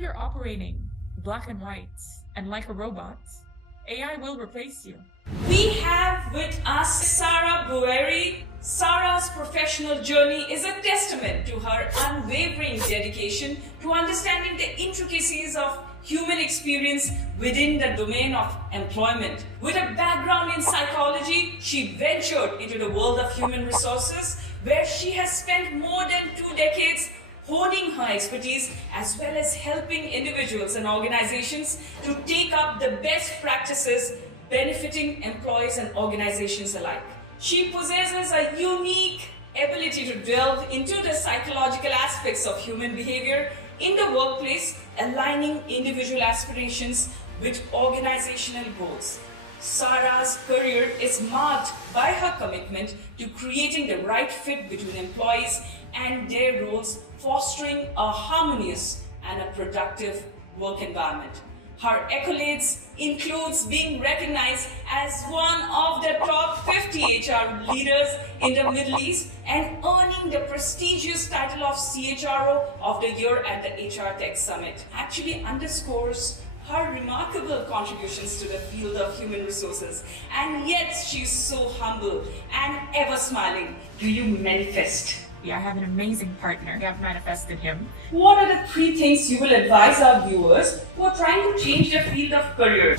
you're operating black and white and like a robot, AI will replace you. We have with us Sara Boueri. Sara's professional journey is a testament to her unwavering dedication to understanding the intricacies of human experience within the domain of employment. With a background in psychology, she ventured into the world of human resources, where she has spent more than 2 decades honing her expertise as well as helping individuals and organizations to take up the best practices benefiting employees and organizations alike. She possesses a unique ability to delve into the psychological aspects of human behavior in the workplace, aligning individual aspirations with organizational goals. Sara's career is marked by her commitment to creating the right fit between employees and their roles, fostering a harmonious and a productive work environment. Her accolades includes being recognized as one of the top 50 HR leaders in the Middle East and earning the prestigious title of CHRO of the Year at the HR Tech Summit. Actually underscores her remarkable contributions to the field of human resources, and yet she's so humble and ever smiling. Do you manifest? Yeah, I have an amazing partner. I've manifested him. What are the 3 things you will advise our viewers who are trying to change their field of career?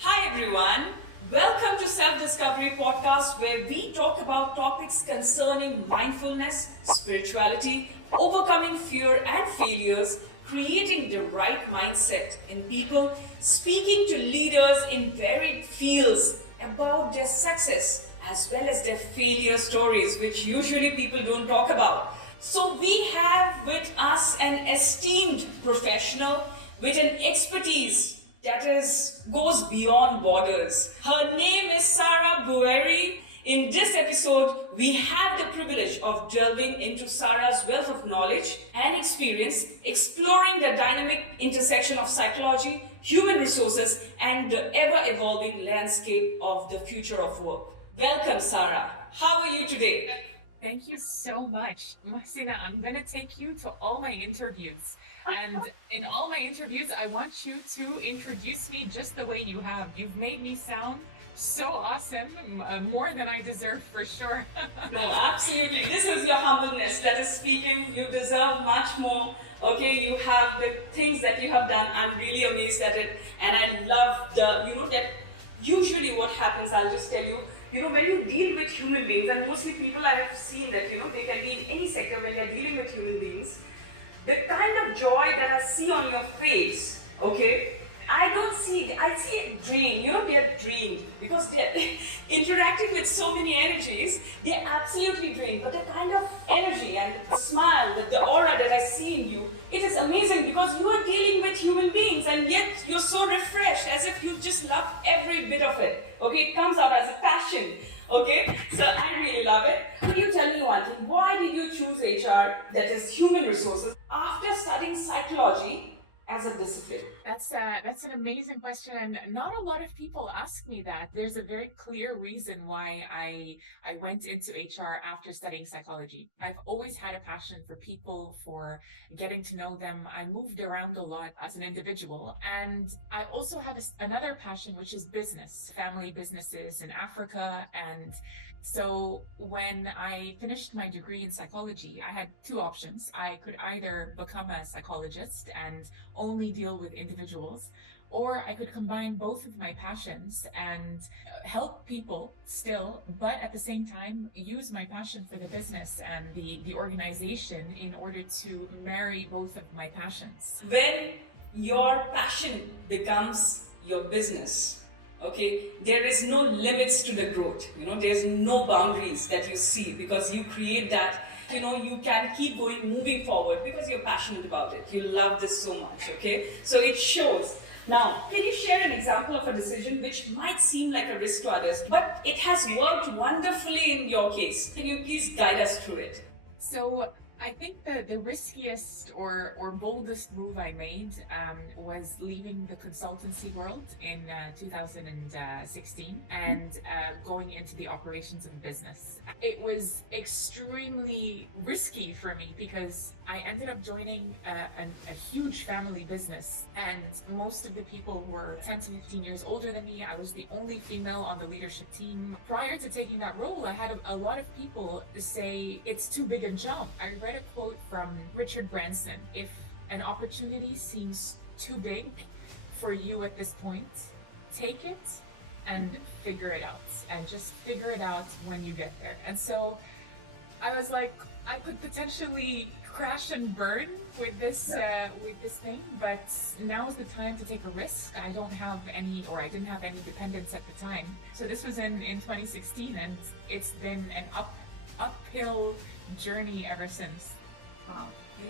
Hi everyone, welcome to Self-Discovery Podcast, where we talk about topics concerning mindfulness, spirituality, overcoming fear and failures, creating the right mindset in people, speaking to leaders in varied fields about their success as well as their failure stories, which usually people don't talk about. So we have with us an esteemed professional with an expertise that goes beyond borders. Her name is Sara Boueri. In this episode, we have the privilege of delving into Sara's wealth of knowledge and experience, exploring the dynamic intersection of psychology, human resources, and the ever-evolving landscape of the future of work. Welcome, Sara. How are you today? Thank you so much. Mahsina, I'm going to take you to all my interviews. And in all my interviews, I want you to introduce me just the way you have. You've made me sound so awesome, more than I deserve for sure. No, absolutely. This is your humbleness that is speaking. You deserve much more. Okay, you have the things that you have done. I'm really amazed at it. And I love that usually what happens, I'll just tell you, when you deal with human beings, and mostly people I have seen that, they can be in any sector when they're dealing with human beings, the kind of joy that I see on your face, okay, I see it drained. They're drained because they're interacting with so many energies. They're absolutely drained. But the kind of energy and the smile, the aura that I see in you, it is amazing because you are dealing with human beings and yet you're so refreshed as if you just love every bit of it. Okay, it comes out as a passion. Okay, so I really love it. Could you tell me one thing? Why did you choose HR, that is human resources, after studying psychology as a discipline? That's an amazing question, and not a lot of people ask me that. There's a very clear reason why I went into HR after studying psychology. I've always had a passion for people, for getting to know them. I moved around a lot as an individual, and I also have another passion, which is business, family businesses in Africa. And so when I finished my degree in psychology, I had 2 options. I could either become a psychologist and only deal with individuals, or I could combine both of my passions and help people still, but at the same time use my passion for the business and the organization in order to marry both of my passions. When your passion becomes your business, okay, there is no limits to the growth. There's no boundaries that you see because you create that. You can keep going, moving forward because you're passionate about it. You love this so much, okay? So it shows. Now, can you share an example of a decision which might seem like a risk to others, but it has worked wonderfully in your case? Can you please guide us through it? So I think the riskiest or boldest move I made was leaving the consultancy world in 2016 and going into the operations of a business. It was extremely risky for me because I ended up joining a huge family business, and most of the people were 10 to 15 years older than me. I was the only female on the leadership team. Prior to taking that role, I had a lot of people say it's too big a jump. I read a quote from Richard Branson: if an opportunity seems too big for you at this point, take it and figure it out, and just figure it out when you get there. And so I was like, I could potentially crash and burn with this thing, but now is the time to take a risk. I don't have any, or I didn't have any dependents at the time. So this was in 2016, and it's been an uphill journey ever since. Wow.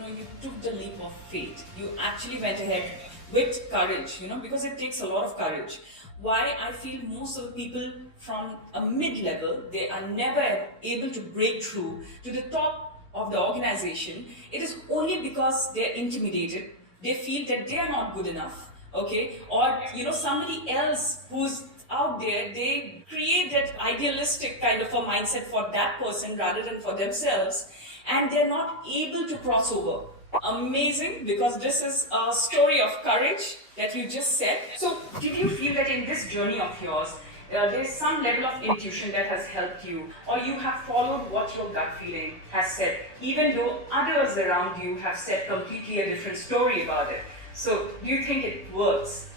You took the leap of faith. You actually went ahead with courage, because it takes a lot of courage. Why I feel most of the people from a mid-level, they are never able to break through to the top of the organization. It is only because they're intimidated. They feel that they are not good enough, okay? Or, somebody else who's out there, they create that idealistic kind of a mindset for that person rather than for themselves, and they're not able to cross over. Amazing, because this is a story of courage that you just said. So, did you feel that in this journey of yours, there's some level of intuition that has helped you, or you have followed what your gut feeling has said, even though others around you have said completely a different story about it? So, do you think it works?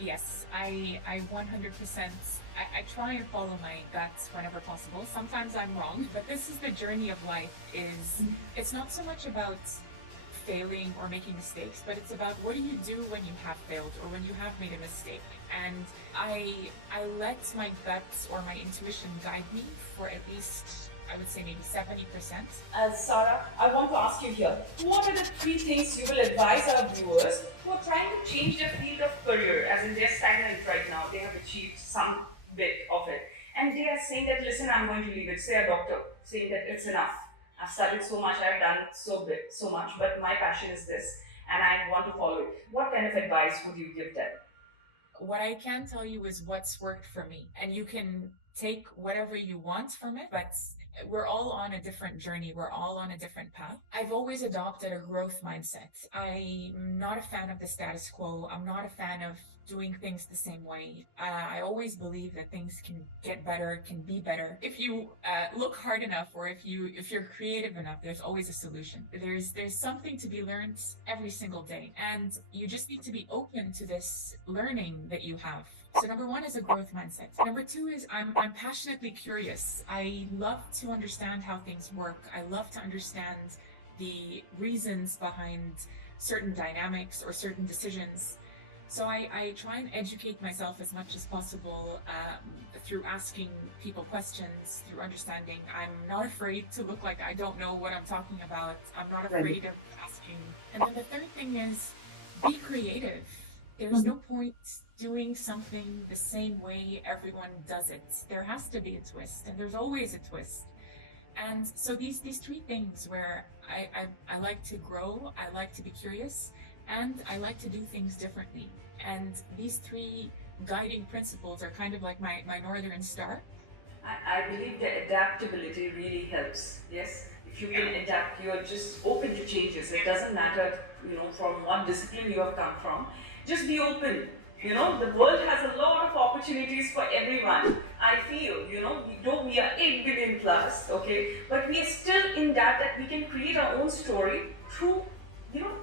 Yes, I 100%. I try and follow my guts whenever possible. Sometimes I'm wrong, but this is the journey of life. It's not so much about failing or making mistakes, but it's about what do you do when you have failed or when you have made a mistake. And I let my guts or my intuition guide me for at least, I would say, maybe 70%. Sarah, I want to ask you here, what are the 3 things you will advise our viewers who are trying to change their field of career, as in they're stagnant right now, they have achieved some bit of it, and they are saying that, listen, I'm going to leave it. Say a doctor saying that it's enough. I've studied so much, I've done so much, but my passion is this, and I want to follow it. What kind of advice would you give them? What I can tell you is what's worked for me, and you can take whatever you want from it, but we're all on a different journey. We're all on a different path. I've always adopted a growth mindset. I'm not a fan of the status quo. I'm not a fan of doing things the same way. I always believe that things can get better, can be better. If you look hard enough, or if you're creative enough, there's always a solution. There's something to be learned every single day, and you just need to be open to this learning that you have. So number one is a growth mindset. Number two is I'm passionately curious. I love to understand how things work. I love to understand the reasons behind certain dynamics or certain decisions. So I try and educate myself as much as possible through asking people questions, through understanding. I'm not afraid to look like I don't know what I'm talking about. I'm not afraid of asking. And then the third thing is be creative. There's no point doing something the same way everyone does it. There has to be a twist, and there's always a twist. And so these 3 things where I like to grow, I like to be curious, and I like to do things differently. And these 3 guiding principles are kind of like my northern star. I believe the adaptability really helps. Yes, if you can adapt, you're just open to changes. It doesn't matter, from what discipline you have come from. Just be open. The world has a lot of opportunities for everyone. I feel, we are 8 billion plus, okay, but we are still in that we can create our own story through,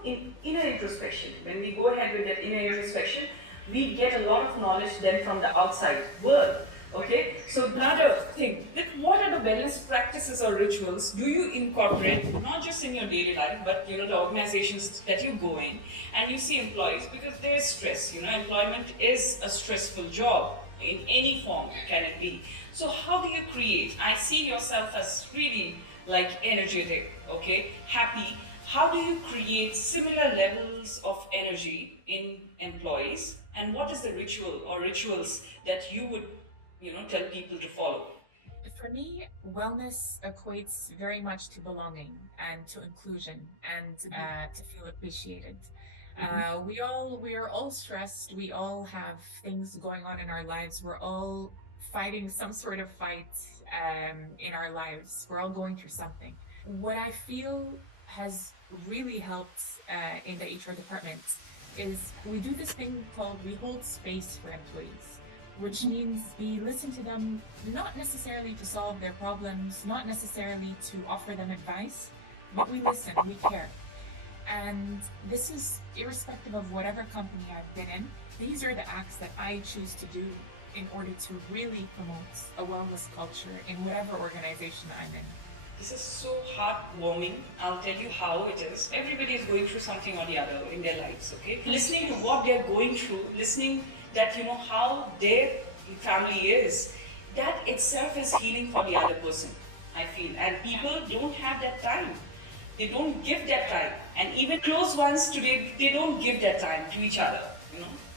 in inner introspection. When we go ahead with that inner introspection, we get a lot of knowledge then from the outside world. Okay, so another thing, what are the wellness practices or rituals do you incorporate, not just in your daily life, but the organizations that you go in and you see employees, because there is stress. Employment is a stressful job in any form can it be. So how do you create? I see yourself as really like energetic, okay, happy. How do you create similar levels of energy in employees, and what is the ritual or rituals that you would tell people to follow? For me, wellness equates very much to belonging and to inclusion and to feel appreciated. We are all stressed. We all have things going on in our lives. We're all fighting some sort of fight in our lives. We're all going through something. What I feel has really helped in the HR department is we do this thing called we hold space for employees, which means we listen to them not necessarily to solve their problems, not necessarily to offer them advice, but we listen, we care. And this is irrespective of whatever company I've been in. These are the acts that I choose to do in order to really promote a wellness culture in whatever organization I'm in. This is so heartwarming. I'll tell you how it is. Everybody is going through something or the other in their lives, okay? Listening to what they're going through, listening that how their family is, that itself is healing for the other person, I feel. And people don't have that time. They don't give that time. And even close ones today, they don't give that time to each other,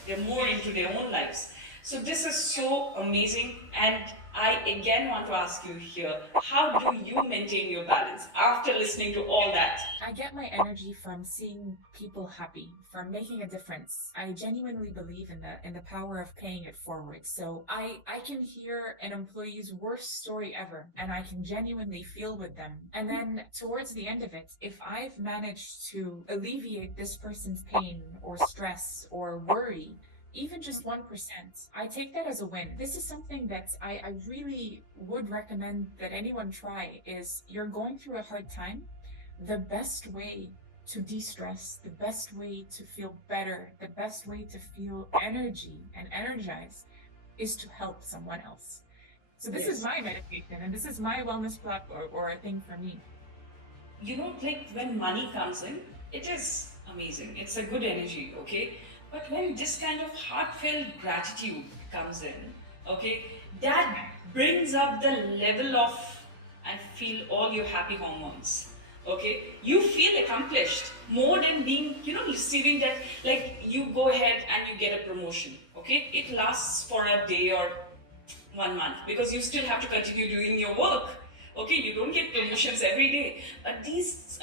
They're more into their own lives. So this is so amazing, and I again want to ask you here, how do you maintain your balance after listening to all that? I get my energy from seeing people happy, from making a difference. I genuinely believe in the power of paying it forward. So I can hear an employee's worst story ever, and I can genuinely feel with them. And then towards the end of it, if I've managed to alleviate this person's pain or stress or worry, even just 1%, I take that as a win. This is something that I really would recommend that anyone try is you're going through a hard time. The best way to de-stress, the best way to feel better, the best way to feel energy and energized is to help someone else. So this is my meditation and this is my wellness platform or a thing for me. Like when money comes in, it is amazing. It's a good energy, okay? But when this kind of heartfelt gratitude comes in, okay, that brings up the level of, I feel, all your happy hormones. Okay, you feel accomplished more than being, receiving that, like you go ahead and you get a promotion. Okay, it lasts for a day or 1 month because you still have to continue doing your work. Okay, you don't get promotions every day. But these,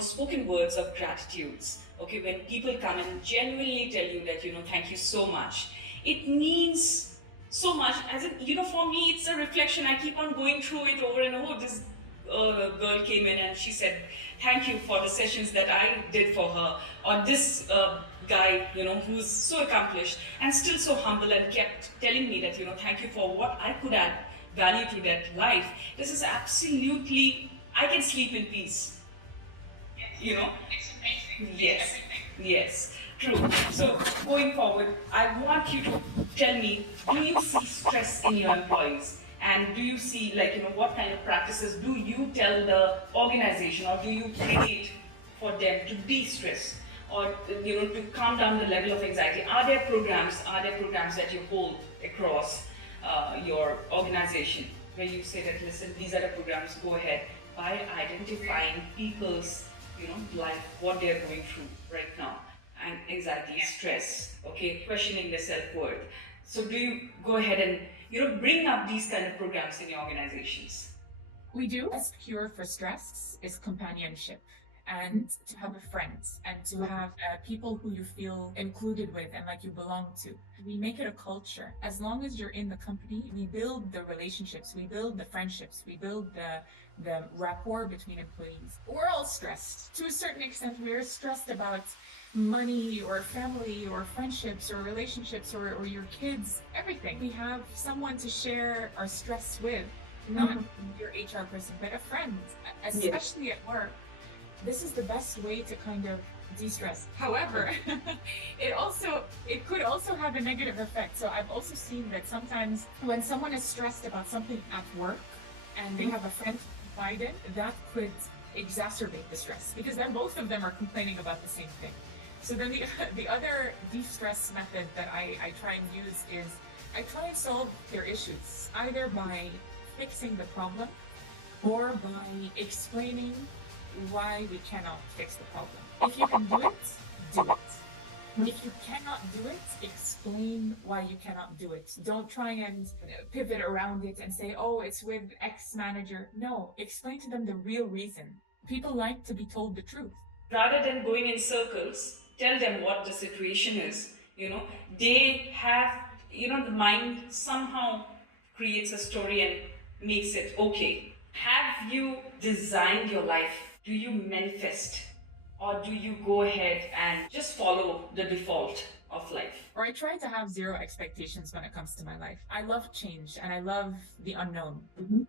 spoken words of gratitudes, okay, when people come and genuinely tell you that, thank you so much, it means so much. As in, for me, it's a reflection. I keep on going through it over and over. This girl came in and she said, thank you for the sessions that I did for her. Or this guy, who's so accomplished and still so humble and kept telling me that, thank you for what I could add value to that life. This is absolutely, I can sleep in peace. It's amazing. Yes, yes, true. So going forward, I want you to tell me, do you see stress in your employees? And do you see, what kind of practices do you tell the organization or do you create for them to de-stress or, to calm down the level of anxiety? Are there programs that you hold across your organization where you say that, listen, these are the programs, go ahead by identifying people's, life, what they're going through right now, and anxiety, stress, okay, questioning their self-worth. So do you go ahead and, bring up these kind of programs in your organizations? We do. The best cure for stress is companionship and to have a friend and to have people who you feel included with and like you belong to. We make it a culture. As long as you're in the company, we build the relationships, we build the friendships, we build the rapport between employees. We're all stressed. To a certain extent, we're stressed about money or family or friendships or relationships or your kids, everything. We have someone to share our stress with, not your HR person, but a friend, especially at work. This is the best way to kind of de-stress. However, it could also have a negative effect. So I've also seen that sometimes when someone is stressed about something at work and they have a friend to confide in, that could exacerbate the stress because then both of them are complaining about the same thing. So then the other de-stress method that I try and use is I try and solve their issues either by fixing the problem or by explaining why we cannot fix the problem. If you can do it, do it. If you cannot do it, explain why you cannot do it. Don't try and pivot around it and say, oh, it's with X manager. No, explain to them the real reason. People like to be told the truth. Rather than going in circles, tell them what the situation is. They have, the mind somehow creates a story and makes it okay. Have you designed your life? Do you manifest? Or do you go ahead and just follow the default of life? Or I try to have zero expectations when it comes to my life. I love change and I love the unknown.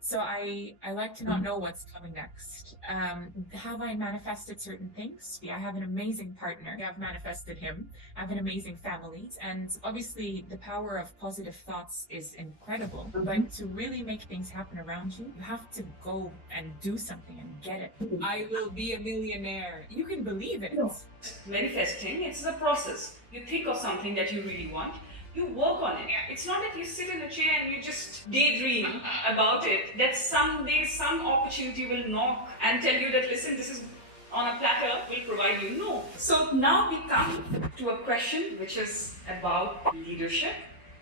So I like to not know what's coming next. Have I manifested certain things? Yeah, I have an amazing partner. I've manifested him. I have an amazing family. And obviously the power of positive thoughts is incredible. But to really make things happen around you, you have to go and do something and get it. I will be a millionaire. You can believe it. Manifesting, it's a process. You think of something that you really want, you work on it. It's not that you sit in a chair and you just daydream about it, that someday some opportunity will knock and tell you that, listen, this is on a platter, will provide you. No. So now we come to a question which is about leadership.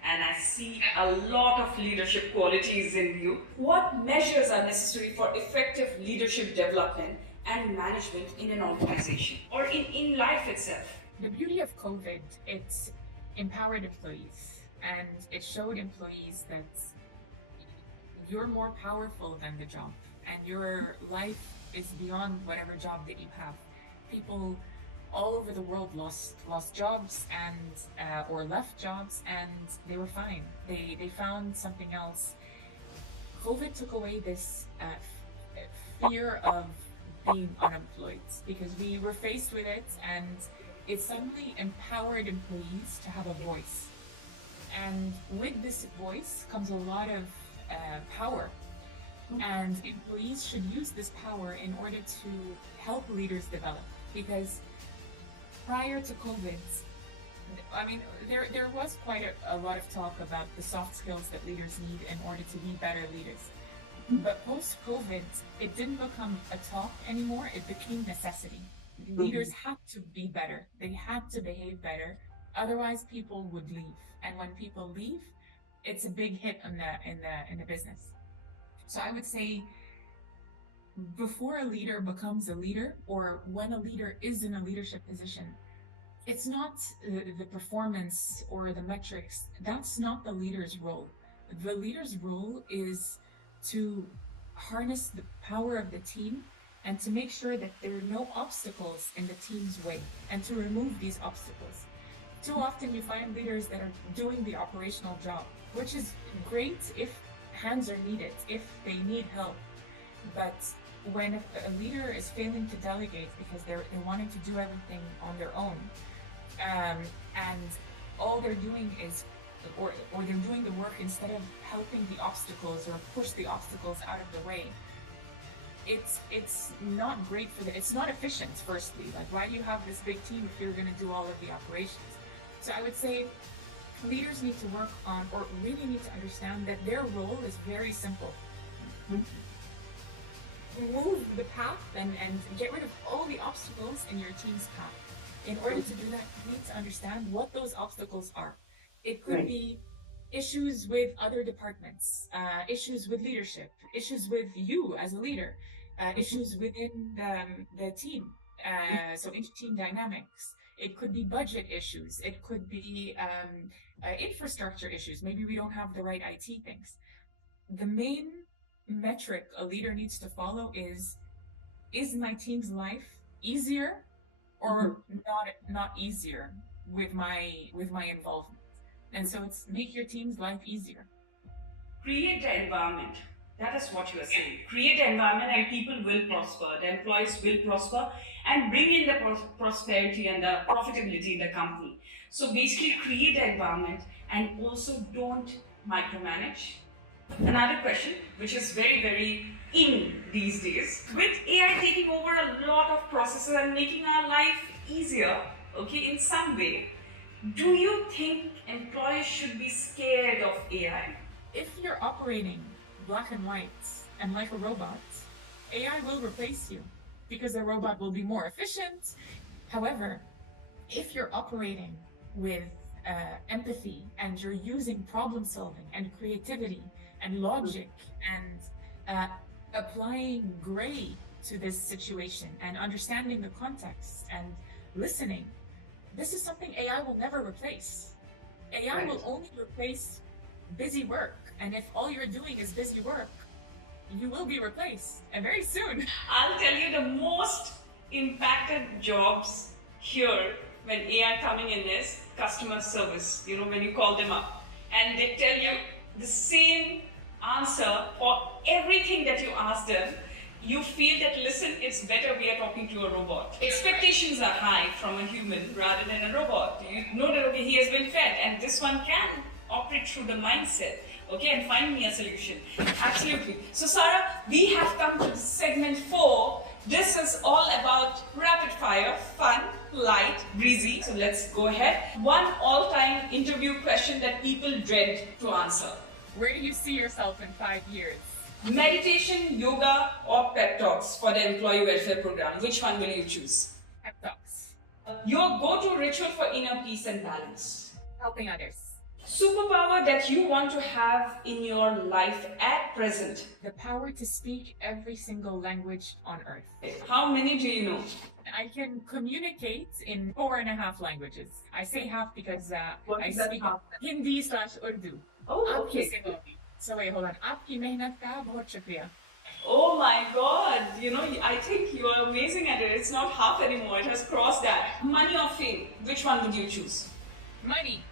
And I see a lot of leadership qualities in you. What measures are necessary for effective leadership development and management in an organization or in life itself? The beauty of COVID, it empowered employees and it showed employees that you're more powerful than the job and your life is beyond whatever job that you have. People all over the world lost jobs and or left jobs and they were fine. They found something else. COVID took away this fear of being unemployed because we were faced with it and it suddenly empowered employees to have a voice. And with this voice comes a lot of power. And employees should use this power in order to help leaders develop. Because prior to COVID, I mean, there was quite a lot of talk about the soft skills that leaders need in order to be better leaders. But post-COVID, it didn't become a talk anymore, it became necessity. Leaders had to be better. They had to behave better. Otherwise, people would leave. And when people leave, it's a big hit in the business. So I would say before a leader becomes a leader, or when a leader is in a leadership position, it's not the performance or the metrics. That's not the leader's role. The leader's role is to harness the power of the team and to make sure that there are no obstacles in the team's way and to remove these obstacles. Too often you find leaders that are doing the operational job, which is great if hands are needed, if they need help. But when a leader is failing to delegate because they're wanting to do everything on their own, and all they're doing is, or they're doing the work instead of helping the obstacles or push the obstacles out of the way, it's not great for it's not efficient, firstly. Like, why do you have this big team if you're going to do all of the operations? So I would say leaders need to work on, or really need to understand that their role is very simple. Move the path and get rid of all the obstacles in your team's path. In order to do that, you need to understand what those obstacles are. It could be issues with other departments, issues with leadership, issues with you as a leader, issues within the team, so inter-team dynamics. It could be budget issues. It could be infrastructure issues. Maybe we don't have the right IT things. The main metric a leader needs to follow is my team's life easier or not easier with my involvement? And so it's make your team's life easier. Create the environment. That is what you are saying. Create the environment and people will prosper. The employees will prosper and bring in the prosperity and the profitability in the company. So basically create the environment and also don't micromanage. Another question, which is very, very in these days, with AI taking over a lot of processes and making our life easier, okay, in some way, do you think employees should be scared of AI? If you're operating black and white and like a robot, AI will replace you because the robot will be more efficient. However, If you're operating with empathy and you're using problem solving and creativity and logic and applying gray to this situation and understanding the context and listening, this is something AI will never replace. AI Right. will only replace busy work. And if all you're doing is busy work, you will be replaced, and very soon. I'll tell you the most impacted jobs here when AI coming in is customer service. You know, when you call them up and they tell you the same answer for everything that you ask them, you feel that, listen, it's better we are talking to a robot. Expectations are high from a human rather than a robot. You know that, okay, he has been fed, and this one can operate through the mindset, okay, and find me a solution. Absolutely. So Sara, we have come to segment 4. This is all about rapid fire, fun, light, breezy. So let's go ahead. One all-time interview question that people dread to answer. Where do you see yourself in 5 years? Meditation, yoga, or pep talks for the employee welfare program. Which one will you choose? Pep talks. Your go-to ritual for inner peace and balance. Helping others. Superpower that you want to have in your life at present. The power to speak every single language on earth. How many do you know? I can communicate in 4.5 languages. I say half because What I is that speak half? Hindi/Urdu. Oh, okay. So wait, hold on. आपकी मेहनत का बहुत शुक्रिया. Oh my god, you know, I think you are amazing at it. It's not half anymore, it has crossed that. Money or fame, which one would you choose? Money.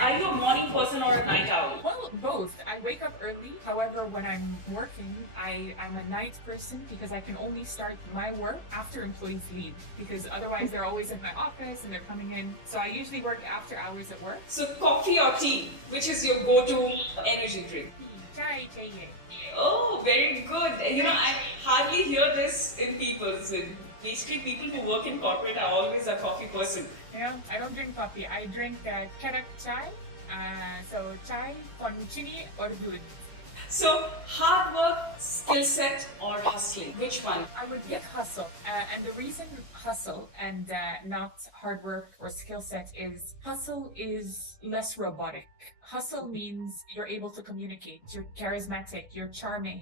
Are you a morning person or a night owl? Well, both. I wake up early. However, when I'm working, I'm a night person because I can only start my work after employees leave. Because otherwise, they're always in my office and they're coming in. So I usually work after hours at work. So coffee or tea, which is your go-to energy drink? Chai chahiye. Oh, very good. You know, I hardly hear this in people. So basically, people who work in corporate are always a coffee person. Yeah, I don't drink coffee. I drink karak chai. So chai con chini or दूध. So hard work, skill set, or hustling? Which one? I would pick hustle. And the reason hustle and not hard work or skill set is hustle is less robotic. Hustle means you're able to communicate, you're charismatic, you're charming,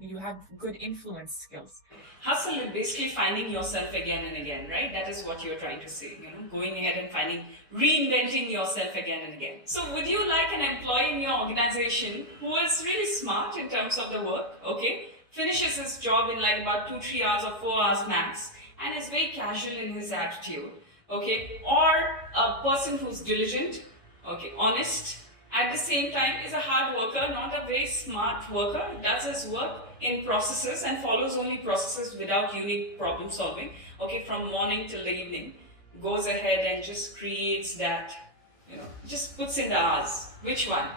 you have good influence skills. Hustle is basically finding yourself again and again, right? That is what you're trying to say, you know, going ahead and reinventing yourself again and again. So would you like an employee in your organization who is really smart in terms of the work, okay, finishes his job in like about 2-3 hours or 4 hours max, and is very casual in his attitude, okay, or a person who's diligent, okay, honest, at the same time is a hard worker, not a very smart worker, does his work in processes and follows only processes without unique problem solving, okay, from morning till the evening, goes ahead and just creates that, you know, just puts in the hours. Which one?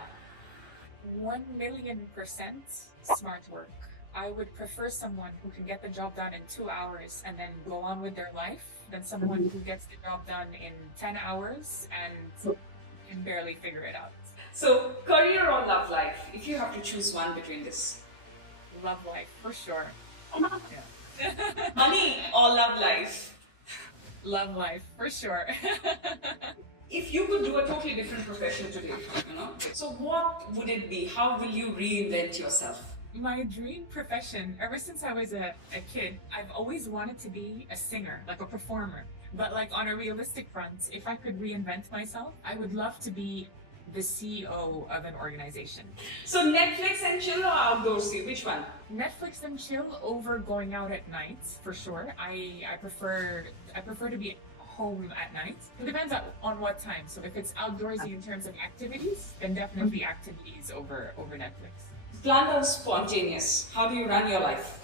1,000,000% smart work. I would prefer someone who can get the job done in 2 hours and then go on with their life than someone who gets the job done in 10 hours and can barely figure it out. So, career or love life, if you have to choose one between this? Love life, for sure. Yeah. Money or love life? Love life, for sure. If you could do a totally different profession today, you know, so what would it be? How will you reinvent yourself? My dream profession, ever since I was a kid, I've always wanted to be a singer, like a performer. But like on a realistic front, if I could reinvent myself, I would love to be the CEO of an organization. So Netflix and chill or outdoorsy, which one? Netflix and chill over going out at night, for sure. I prefer to be home at night. It depends on what time. So if it's outdoorsy in terms of activities, then definitely activities over Netflix. Planned or spontaneous? How do you run your life?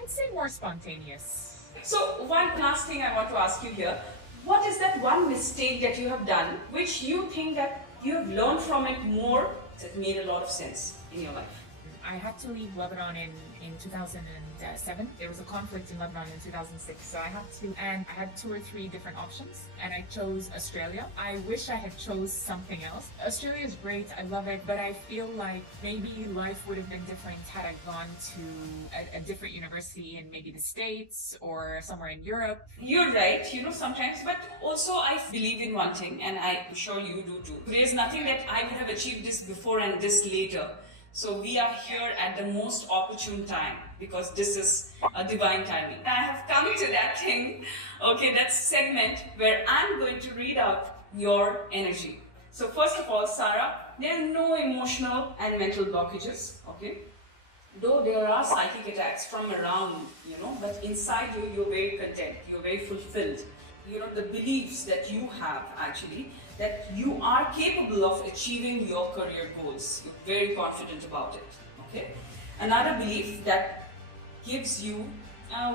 I'd say more spontaneous. So one last thing I want to ask you here. What is that one mistake that you have done which you think that you have learned from it more that made a lot of sense in your life? I had to leave Lebanon in 2007. There was a conflict in Lebanon in 2006. So I had 2 or 3 different options, and I chose Australia. I wish I had chose something else. Australia is great. I love it, but I feel like maybe life would have been different had I gone to a different university in maybe the States or somewhere in Europe. You're right, sometimes, but also I believe in one thing, and I'm sure you do too. There's nothing that I would have achieved this before and this later. So we are here at the most opportune time because this is a divine timing. I have come to that thing, okay, that segment where I'm going to read out your energy. So first of all, Sara, there are no emotional and mental blockages, okay? Though there are psychic attacks from around, but inside you, you're very content, you're very fulfilled. The beliefs that you have actually, that you are capable of achieving your career goals. You're very confident about it, okay? Another belief that gives you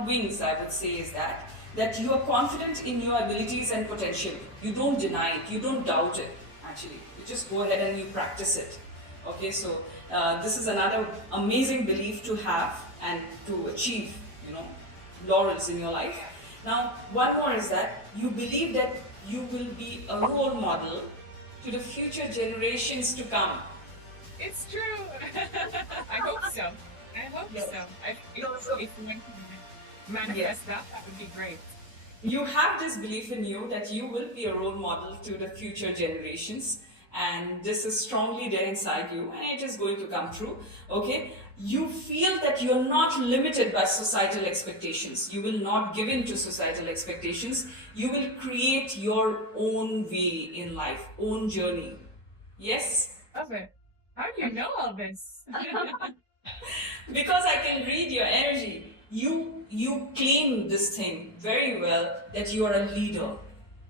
wings, I would say, is that you are confident in your abilities and potential. You don't deny it, you don't doubt it, actually. You just go ahead and you practice it, okay? So this is another amazing belief to have and to achieve, laurels in your life. Now, one more is that you believe that you will be a role model to the future generations to come. It's true. I hope so. I hope so. If you want to manifest that would be great. You have this belief in you that you will be a role model to the future generations, and this is strongly there inside you, and it is going to come true, okay? You feel that you're not limited by societal expectations. You will not give in to societal expectations. You will create your own way in life, own journey. Yes? Love it. How do you know all this? Because I can read your energy. You claim this thing very well, that you are a leader,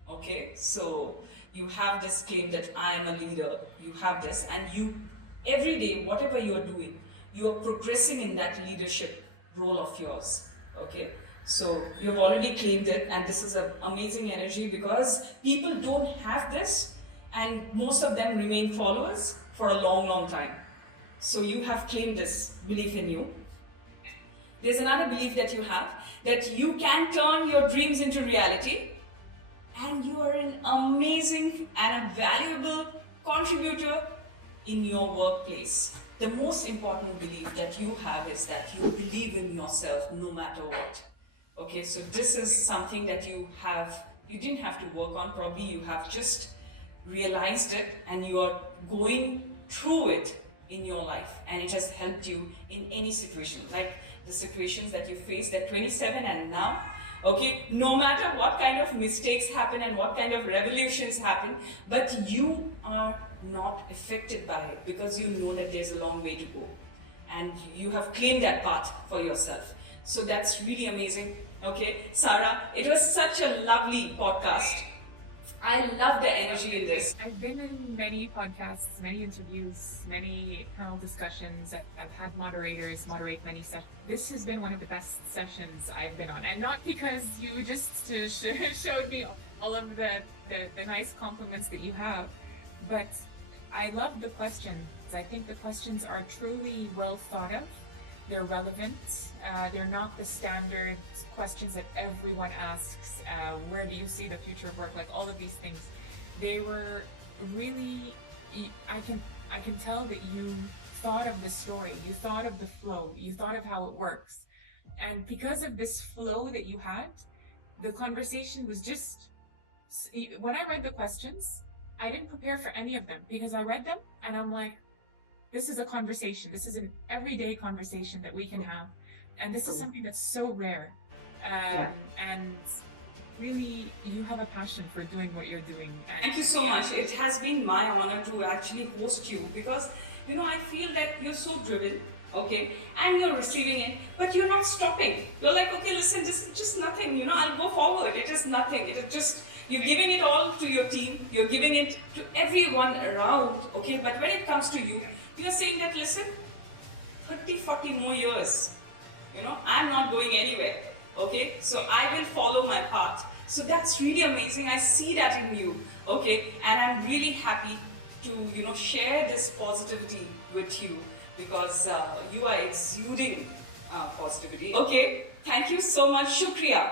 okay? So you have this claim that I am a leader. You have this, and you, every day, whatever you are doing, you are progressing in that leadership role of yours, okay? So you've already claimed it, and this is an amazing energy because people don't have this, and most of them remain followers for a long, long time. So you have claimed this belief in you. There's another belief that you have, that you can turn your dreams into reality, and you are an amazing and a valuable contributor in your workplace. The most important belief that you have is that you believe in yourself no matter what. Okay, so this is something that you didn't have to work on, probably you have just realized it and you are going through it in your life, and it has helped you in any situation, like the situations that you faced at 27 and now. Okay, no matter what kind of mistakes happen and what kind of revolutions happen, but you are not affected by it because you know that there's a long way to go, and you have claimed that path for yourself. So that's really amazing. Okay, Sara, it was such a lovely podcast. I love the energy in this. I've been in many podcasts, many interviews, many panel discussions. I've had moderators moderate many sessions. This has been one of the best sessions I've been on. And not because you just showed me all of the nice compliments that you have, but I love the questions. I think the questions are truly well thought of. They're relevant. They're not the standard questions that everyone asks. Where do you see the future of work? Like all of these things. They were really, I can tell that you thought of the story, you thought of the flow, you thought of how it works. And because of this flow that you had, the conversation was just, when I read the questions, I didn't prepare for any of them because I read them and I'm like, this is a conversation. This is an everyday conversation that we can have. And this is something that's so rare. And really, you have a passion for doing what you're doing. Thank you so much. It has been my honor to actually host you because, I feel that you're so driven, okay, and you're receiving it, but you're not stopping. You're like, okay, listen, this is just nothing, I'll go forward. It is nothing. It is just, you're giving it all to your team. You're giving it to everyone around, okay, but when it comes to you, you're saying that, listen, 30, 40 more years, I'm not going anywhere, okay? So I will follow my path. So that's really amazing. I see that in you, okay? And I'm really happy to, share this positivity with you, because you are exuding positivity. Okay, thank you so much. Shukriya.